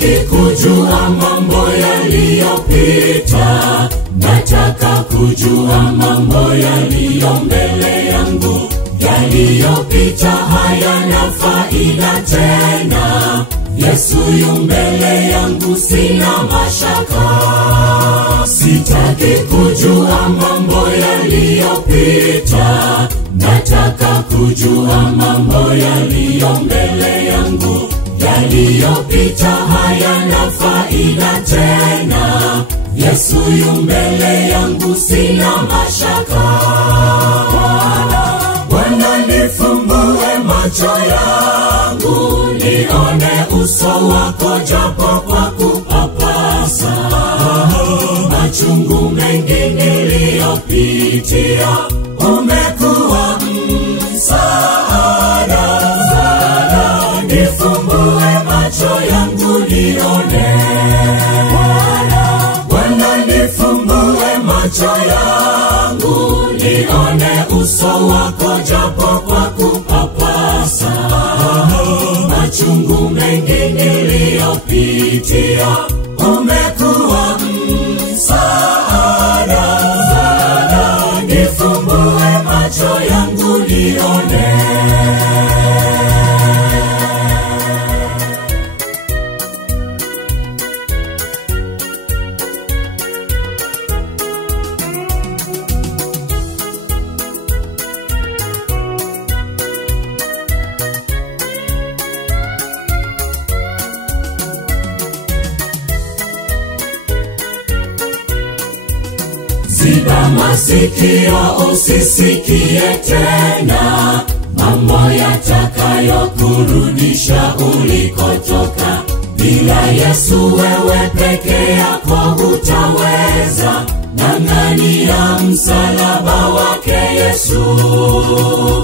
Sitaki kujua mambo yaliyopita, nataka kujua mambo yaliyo mbele yangu. Yaliyopita hayana faida tena, Yesu yu mbele yangu, sina mashaka. Sitaki kujua mambo yaliyopita, nataka kujua mambo yaliyo mbele yangu. Yaliyopita hayana faida tena, Yesu yu mbele yangu, sina mashaka. Bwana nifumbue macho yangu, nione uso wako japo kwa kupapasa. Machungu mengi niliyopitia, umekuwa msaada. Nifumbue macho yangu nione. Bwana nifumbue macho yangu, nione uso wako japo kwa kupapasa. Machungu mengi niliyopitia, umekuwa msaada. Nifumbue macho yangu nione. Ziba masikio usisikie tena mambo yatakayokurudisha ulikotoka. Bila Yesu wewe peke yako hutaweza, ng'ang'ania msalaba wake Yesu.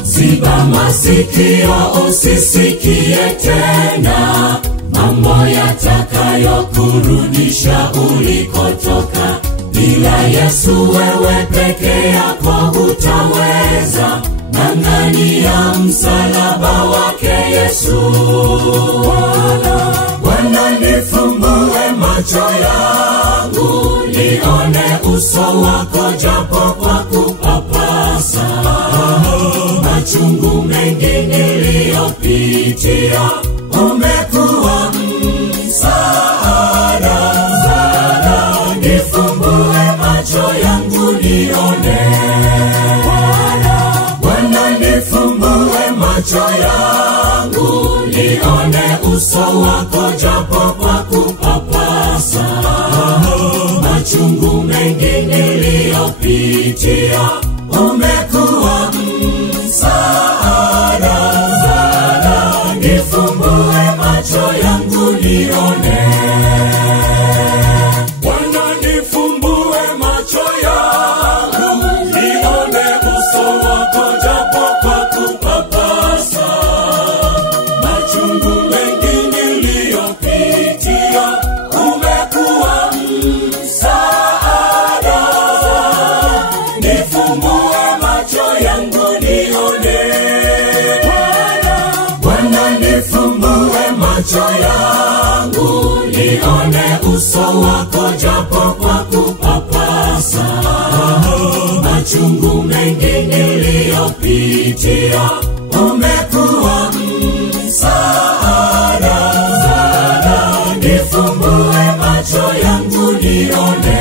Ziba masikio usisikie tena mambo yatakayokurudisha ulikotoka. Bila Yesu wewe peke yako hutaweza, ng'ang'ania msalaba wake Yesu. Bwana nifumbue macho yangu, nione uso wako japo kwa kupapasa. Machungu mengi niliyopitia, umekuwa msaada. Nifumbue macho yangu nione. Bwana nifumbue macho yangu, nione uso wako japo kwa kupapasa. Machungu mengi niliyopitia, umekuwa msaada. Nifumbue macho yangu nione. Macho yangu nione uso wako japo kwa kupapasa. Machungu mengi niliyopitia, umekuwa msaada. Nifumbue macho yangu nione.